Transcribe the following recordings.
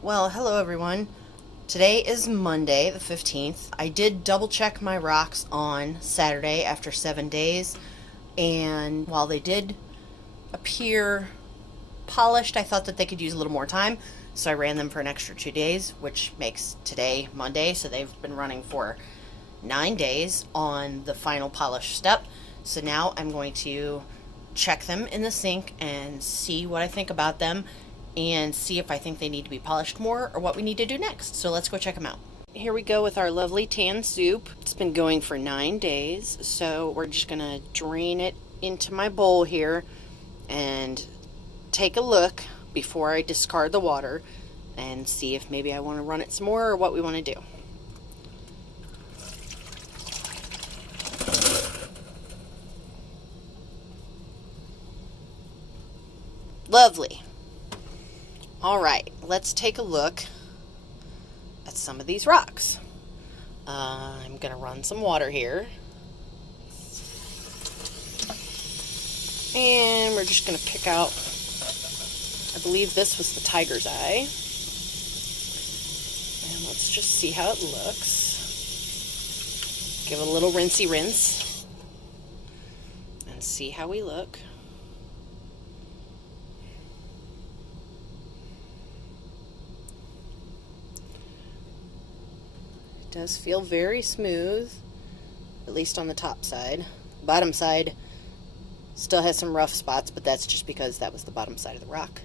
Alright, well, hello everyone. Today is Monday, the 15th. I did double check my rocks on Saturday after 7 days, and while they did appear polished, I thought that they could use a little more time, so I ran them for an extra 2 days, which makes today Monday, so they've been running for 9 days on the final polish step. So now I'm going to check them in the sink and see what I think about them and see if I think they need to be polished more or what we need to do next. So let's go check them out. Here we go with our lovely tan soup. It's been going for 9 days, so we're just gonna drain it into my bowl here and take a look before I discard the water and see if maybe I want to run it some more or what we want to do. Lovely. Alright, let's take a look at some of these rocks. I'm going to run some water here. And we're just going to pick out, I believe this was the tiger's eye. And let's just see how it looks. Give it a little rinsey rinse. And see how we look. Does feel very smooth, at least on the top side. Bottom side still has some rough spots, but that's just because that was the bottom side of the rock.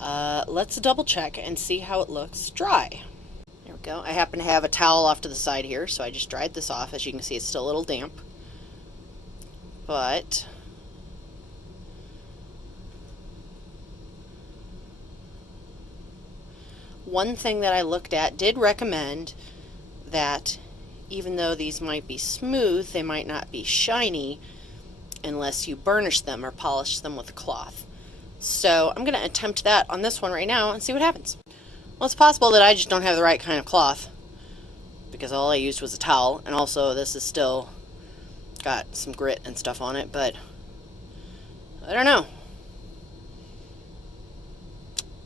Let's double check and see how it looks dry. There we go. I happen to have a towel off to the side here, so I just dried this off. As you can see, it's still a little damp. But one thing that I looked at did recommend that even though these might be smooth, they might not be shiny unless you burnish them or polish them with a cloth. So I'm going to attempt that on this one right now and see what happens. Well, it's possible that I just don't have the right kind of cloth because all I used was a towel, and also this is still got some grit and stuff on it, but I don't know.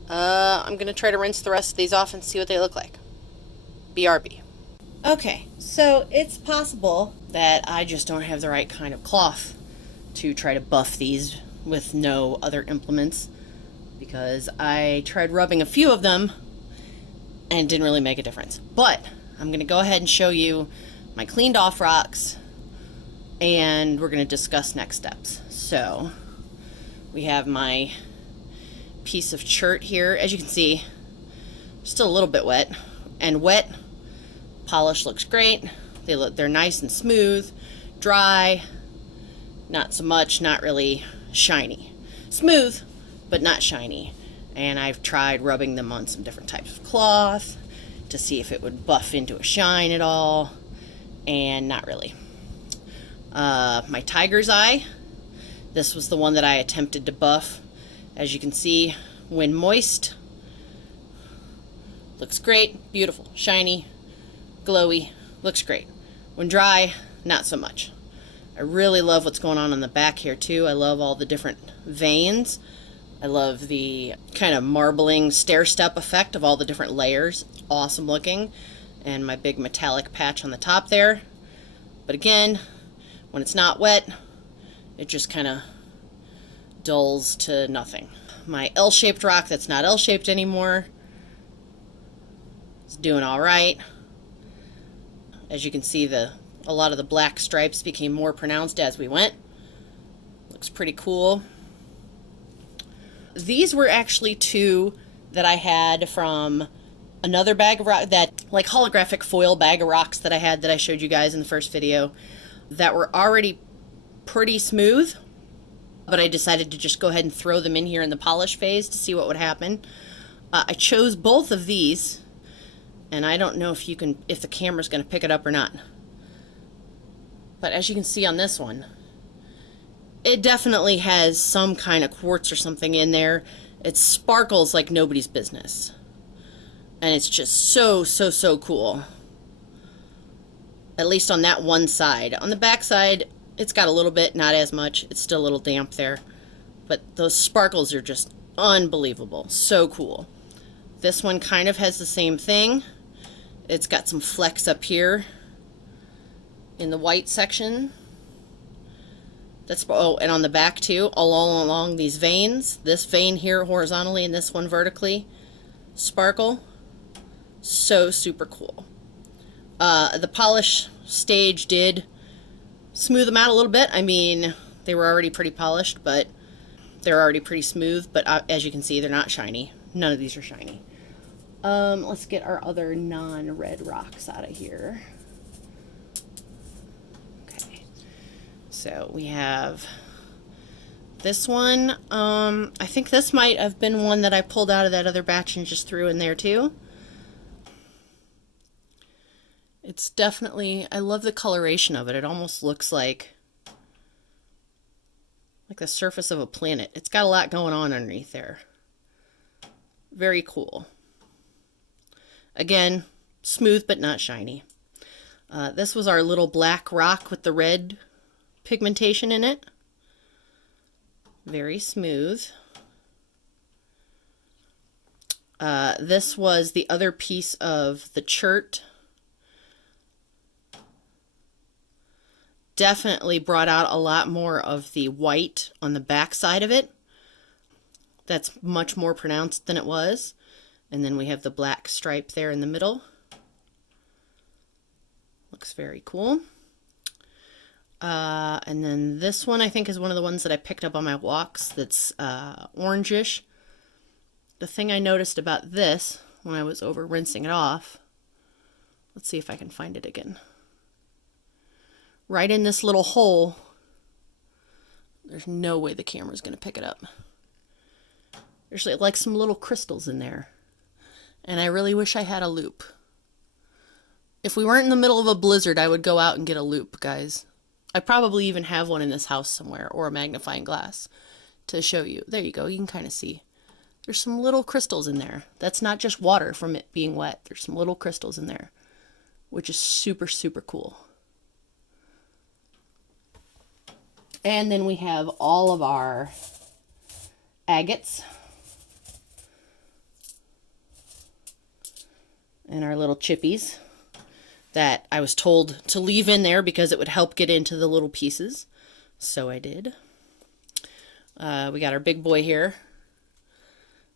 I'm going to try to rinse the rest of these off and see what they look like. BRB. Okay, so it's possible that I just don't have the right kind of cloth to try to buff these with no other implements, because I tried rubbing a few of them and it didn't really make a difference. But I'm going to go ahead and show you my cleaned off rocks and we're going to discuss next steps. So we have my piece of chert here. As you can see, still a little bit wet, and wet polish looks great. They're nice and smooth. Dry, not so much, not really shiny. Smooth, but not shiny. And I've tried rubbing them on some different types of cloth to see if it would buff into a shine at all, and not really. My tiger's eye, this was the one that I attempted to buff. As you can see, when moist, looks great, beautiful, shiny, glowy, looks great. When dry, not so much. I really love what's going on the back here too. I love all the different veins. I love the kind of marbling stair-step effect of all the different layers. Awesome looking. And my big metallic patch on the top there. But again, when it's not wet, it just kind of dulls to nothing. My L-shaped rock that's not L-shaped anymore is doing all right. As you can see, a lot of the black stripes became more pronounced as we went. Looks pretty cool. These were actually two that I had from another bag of rock, that like holographic foil bag of rocks that I had that I showed you guys in the first video, that were already pretty smooth, but I decided to just go ahead and throw them in here in the polish phase to see what would happen. I chose both of these, and I don't know if the camera's going to pick it up or not. But as you can see on this one, it definitely has some kind of quartz or something in there. It sparkles like nobody's business. And it's just so, so, so cool. At least on that one side. On the back side, it's got a little bit, not as much. It's still a little damp there. But those sparkles are just unbelievable. So cool. This one kind of has the same thing. It's got some flecks up here in the white section. And on the back too, all along these veins. This vein here horizontally and this one vertically sparkle. So super cool. The polish stage did smooth them out a little bit. I mean, they were already pretty polished, but they're already pretty smooth. But as you can see, they're not shiny. None of these are shiny. Let's get our other non-red rocks out of here. Okay. So we have this one. I think this might have been one that I pulled out of that other batch and just threw in there too. It's definitely, I love the coloration of it. It almost looks like the surface of a planet. It's got a lot going on underneath there. Very cool. Again, smooth but not shiny. This was our little black rock with the red pigmentation in it. Very smooth. This was the other piece of the chert. Definitely brought out a lot more of the white on the back side of it. That's much more pronounced than it was. And then we have the black stripe there in the middle. Looks very cool. And then this one I think is one of the ones that I picked up on my walks that's orangish. The thing I noticed about this when I was over rinsing it off, let's see if I can find it again. Right in this little hole, there's no way the camera's going to pick it up. There's like some little crystals in there. And I really wish I had a loop. If we weren't in the middle of a blizzard, I would go out and get a loop, guys. I probably even have one in this house somewhere, or a magnifying glass to show you. There you go, you can kind of see. There's some little crystals in there. That's not just water from it being wet. There's some little crystals in there, which is super, super cool. And then we have all of our agates and our little chippies that I was told to leave in there because it would help get into the little pieces. So I did. We got our big boy here,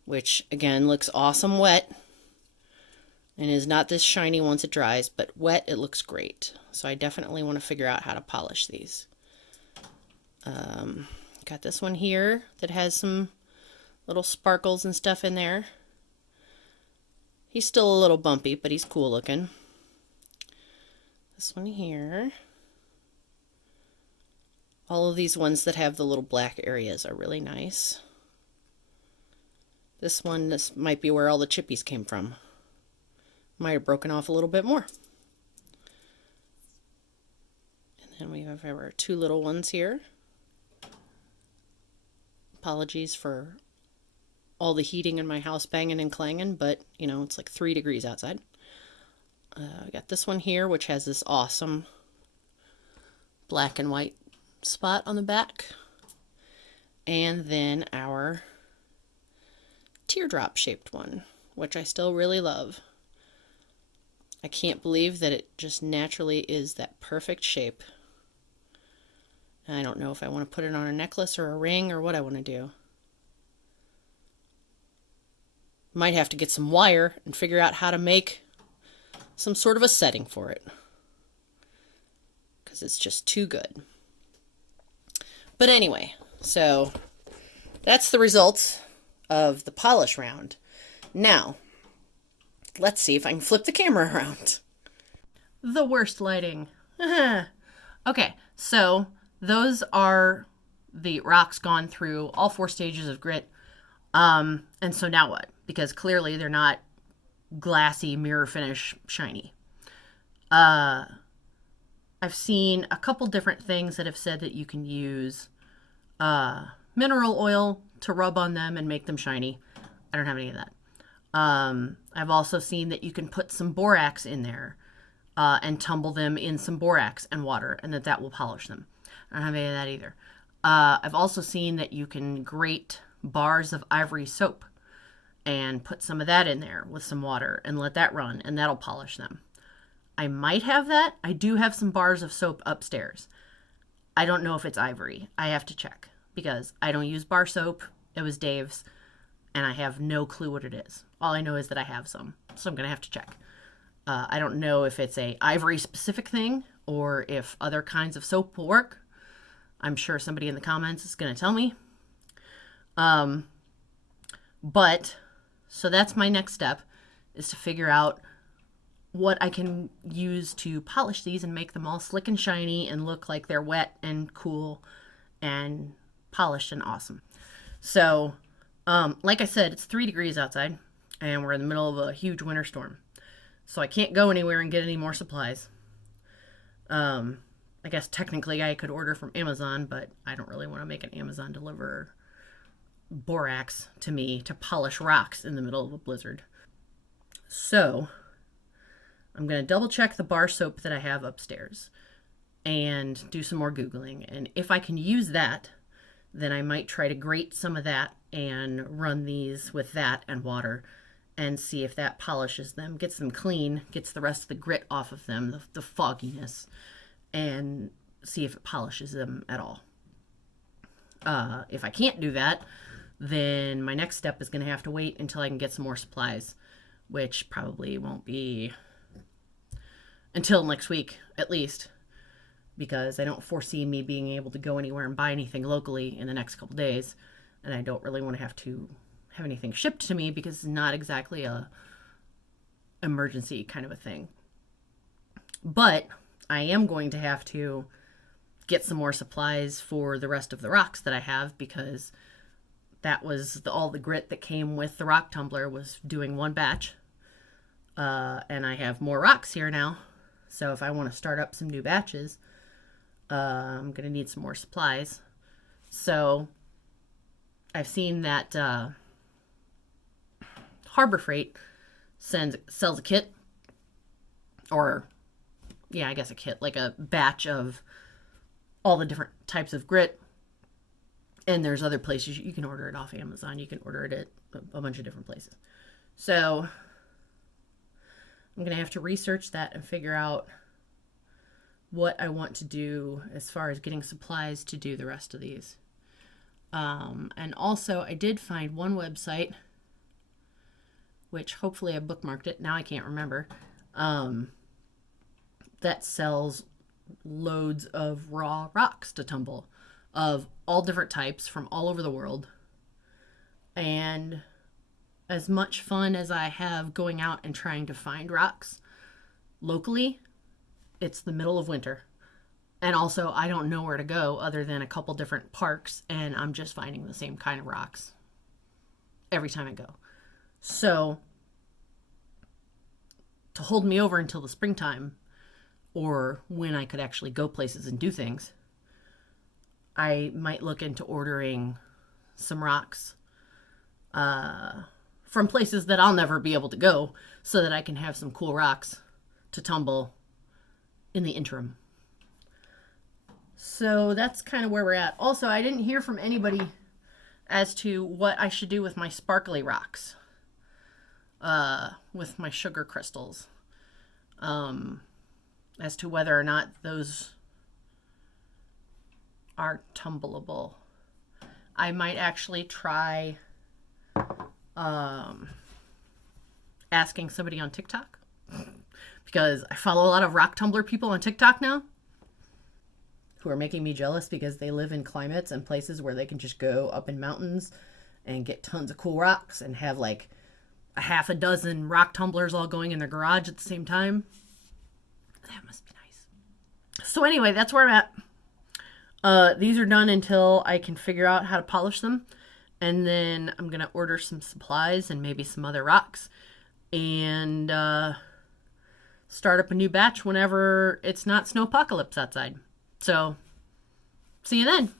which again looks awesome wet and is not this shiny once it dries, but wet it looks great. So I definitely want to figure out how to polish these. Got this one here that has some little sparkles and stuff in there. He's still a little bumpy, but he's cool looking. This one here. All of these ones that have the little black areas are really nice. This one, this might be where all the chippies came from. Might have broken off a little bit more. And then we have our two little ones here. Apologies for all the heating in my house banging and clanging, but you know, it's like 3 degrees outside. I got this one here, which has this awesome black and white spot on the back. And then our teardrop shaped one, which I still really love. I can't believe that it just naturally is that perfect shape. I don't know if I want to put it on a necklace or a ring or what I want to do. Might have to get some wire and figure out how to make some sort of a setting for it, because it's just too good. But anyway, so that's the results of the polish round. Now, let's see if I can flip the camera around. The worst lighting. Okay, so those are the rocks gone through all 4 stages of grit. And so now what? Because clearly they're not glassy mirror finish shiny. I've seen a couple different things that have said that you can use mineral oil to rub on them and make them shiny. I don't have any of that. I've also seen that you can put some borax in there and tumble them in some borax and water, and that will polish them. I don't have any of that either. I've also seen that you can grate bars of ivory soap and put some of that in there with some water and let that run, and that'll polish them. I might have that. I do have some bars of soap upstairs. I don't know if it's ivory. I have to check because I don't use bar soap. It was Dave's, and I have no clue what it is. All I know is that I have some, so I'm going to have to check. I don't know if it's a ivory specific thing or if other kinds of soap will work. I'm sure somebody in the comments is going to tell me. But, so that's my next step, is to figure out what I can use to polish these and make them all slick and shiny and look like they're wet and cool and polished and awesome. So, like I said, it's 3 degrees outside and we're in the middle of a huge winter storm. So I can't go anywhere and get any more supplies. I guess technically I could order from Amazon, but I don't really want to make an Amazon deliver borax to me to polish rocks in the middle of a blizzard. So I'm going to double check the bar soap that I have upstairs and do some more Googling. And if I can use that, then I might try to grate some of that and run these with that and water and see if that polishes them, gets them clean, gets the rest of the grit off of them, the fogginess, and see if it polishes them at all. If I can't do that, then my next step is going to have to wait until I can get some more supplies, which probably won't be until next week, at least, because I don't foresee me being able to go anywhere and buy anything locally in the next couple days, and I don't really want to have anything shipped to me because it's not exactly a emergency kind of a thing. But I am going to have to get some more supplies for the rest of the rocks that I have, because that was all the grit that came with the rock tumbler was doing one batch. And I have more rocks here now. So if I want to start up some new batches, I'm going to need some more supplies. So I've seen that Harbor Freight sells a kit, or yeah, I guess a kit, like a batch of all the different types of grit. And there's other places you can order it off Amazon. You can order it at a bunch of different places. So I'm going to have to research that and figure out what I want to do as far as getting supplies to do the rest of these. And also I did find one website, which hopefully I bookmarked it. Now I can't remember. That sells loads of raw rocks to tumble of all different types from all over the world. And as much fun as I have going out and trying to find rocks locally, it's the middle of winter. And also I don't know where to go other than a couple different parks, and I'm just finding the same kind of rocks every time I go. So to hold me over until the springtime, or when I could actually go places and do things, I might look into ordering some rocks from places that I'll never be able to go, so that I can have some cool rocks to tumble in the interim. So that's kind of where we're at. Also, I didn't hear from anybody as to what I should do with my sparkly rocks, with my sugar crystals, as to whether or not those are tumbleable. I might actually try asking somebody on TikTok, because I follow a lot of rock tumbler people on TikTok now who are making me jealous because they live in climates and places where they can just go up in mountains and get tons of cool rocks and have like a half a dozen rock tumblers all going in their garage at the same time. That must be nice. So anyway, that's where I'm at. These are done until I can figure out how to polish them. And then I'm going to order some supplies and maybe some other rocks. And start up a new batch whenever it's not snowpocalypse outside. So, see you then.